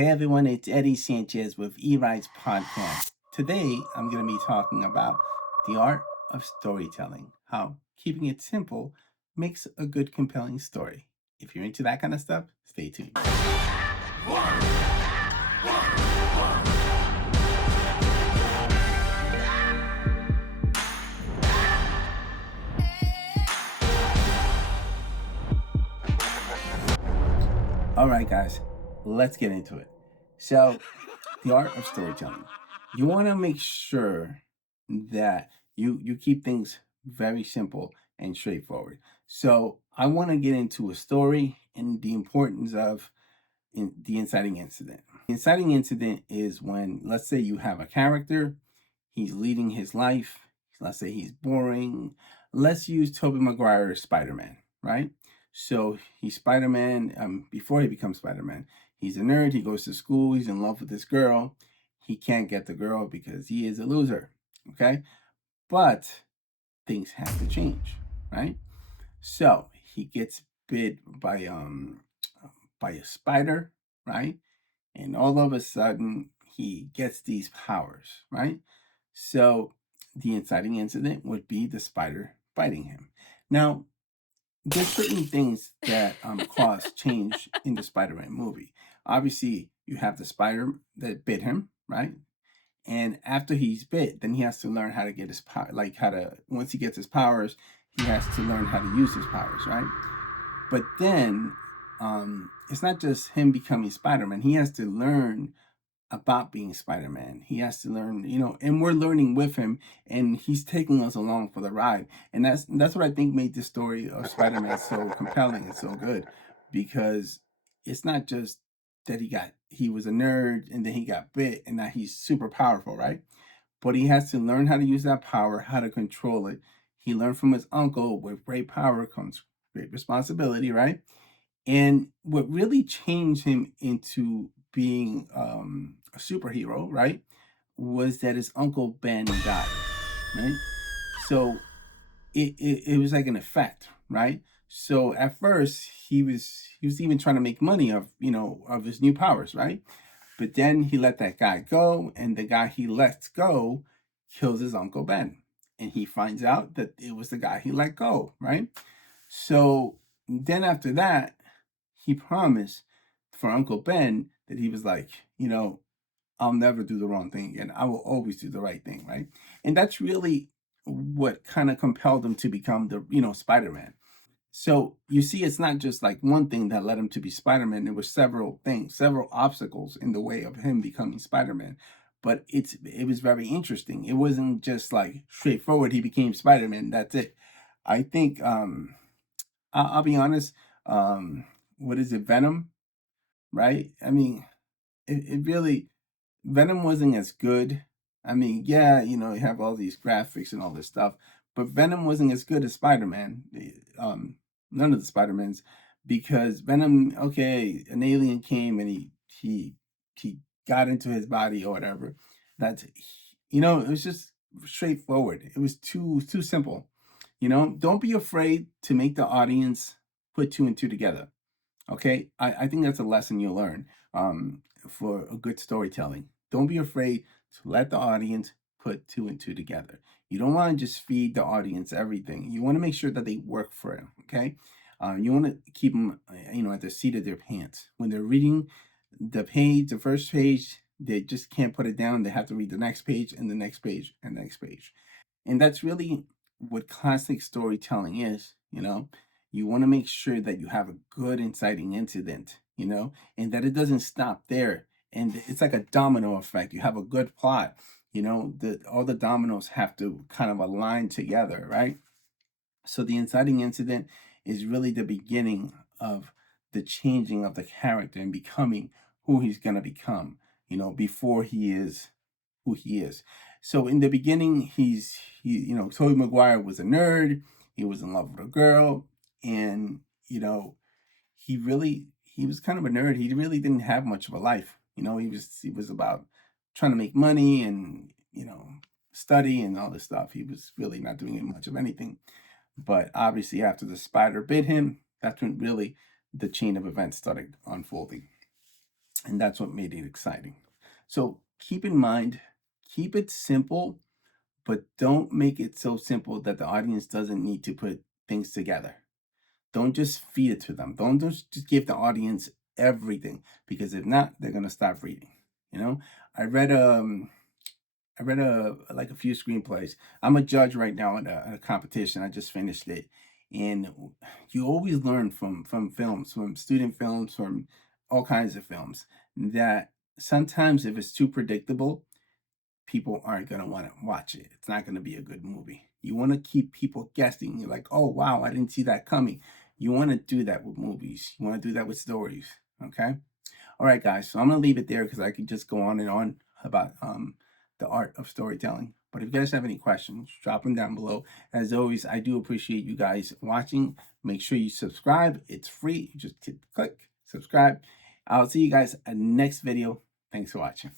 Hey everyone, it's Eddie Sanchez with EWritesPodcast. Today I'm going to be talking about the art of storytelling, how keeping it simple makes a good, compelling story. If you're into that kind of stuff, stay tuned. All right, guys, let's get into it. So, the art of storytelling. You want to make sure that you keep things very simple and straightforward. So, I want to get into a story and the importance of the inciting incident. The inciting incident is when, let's say, you have a character, he's leading his life. Let's say he's boring. Let's use Tobey Maguire as Spider-Man, right? So he's Spider-Man before he becomes Spider-Man. He's a nerd. He goes to school. He's in love with this girl. He can't get the girl because he is a loser, okay? But things have to change, right? So he gets bit by a spider, right? And all of a sudden he gets these powers, right? So the inciting incident would be the spider biting him. Now, there's certain things that cause change in the Spider-Man movie. Obviously, you have the spider that bit him, right? And after he's bit, then he has to learn how to get his power, like how to, once he gets his powers, he has to learn how to use his powers, right? But then it's not just him becoming Spider-Man. He has to learn about being Spider-Man. He has to learn, and we're learning with him, and he's taking us along for the ride. And that's what I think made the story of Spider-Man so compelling and so good, because it's not just that he was a nerd and then he got bit and now he's super powerful, right? But he has to learn how to use that power, how to control it. He learned from his uncle, with great power comes great responsibility, right? And what really changed him into being a superhero, right, was that his uncle Ben died, right? So it was like an effect, right? So at first he was even trying to make money of his new powers, right? But then he let that guy go, and the guy he lets go kills his uncle Ben, and he finds out that it was the guy he let go, right? So then after that, he promised for Uncle Ben that he was like, I'll never do the wrong thing again. I will always do the right thing, right? And that's really what kind of compelled him to become Spider-Man. So you see, it's not just like one thing that led him to be Spider-Man. There were several things, several obstacles in the way of him becoming Spider-Man. But it was very interesting. It wasn't just like straightforward. He became Spider-Man. That's it. I think I'll be honest. What is it, Venom? Right? I mean, it really Venom wasn't as good. I mean, yeah, you have all these graphics and all this stuff, but Venom wasn't as good as Spider-Man. None of the Spider-Mans, because Venom, okay, an alien came and he got into his body or whatever. That's it was just straightforward. It was too simple. Don't be afraid to make the audience put two and two together. Okay, I think that's a lesson you'll learn for a good storytelling. Don't be afraid to let the audience put two and two together. You don't want to just feed the audience everything. You want to make sure that they work for it. Okay, you want to keep them, at the seat of their pants when they're reading the first page. They just can't put it down. They have to read the next page and the next page and the next page. And that's really what classic storytelling is. You want to make sure that you have a good inciting incident, and that it doesn't stop there. And it's like a domino effect. You have a good plot, all the dominoes have to kind of align together, right? So the inciting incident is really the beginning of the changing of the character and becoming who he's going to become, before he is who he is. So in the beginning, Tobey Maguire was a nerd. He was in love with a girl, and he was kind of a nerd. He really didn't have much of a life. He was about trying to make money and study and all this stuff. He was really not doing much of anything. But obviously, after the spider bit him, that's when really the chain of events started unfolding. And that's what made it exciting. So keep in mind, keep it simple, but don't make it so simple that the audience doesn't need to put things together. Don't just feed it to them. Don't just give the audience everything, because if not, they're gonna stop reading. You know, I read I read a few screenplays. I'm a judge right now at a competition. I just finished it, and you always learn from films, from student films, from all kinds of films, that sometimes if it's too predictable, people aren't going to want to watch it. It's not going to be a good movie. You want to keep people guessing. You're like, oh, wow, I didn't see that coming. You want to do that with movies. You want to do that with stories. Okay. All right, guys. So I'm going to leave it there because I could just go on and on about the art of storytelling. But if you guys have any questions, drop them down below. As always, I do appreciate you guys watching. Make sure you subscribe. It's free. You just click subscribe. I'll see you guys at the next video. Thanks for watching.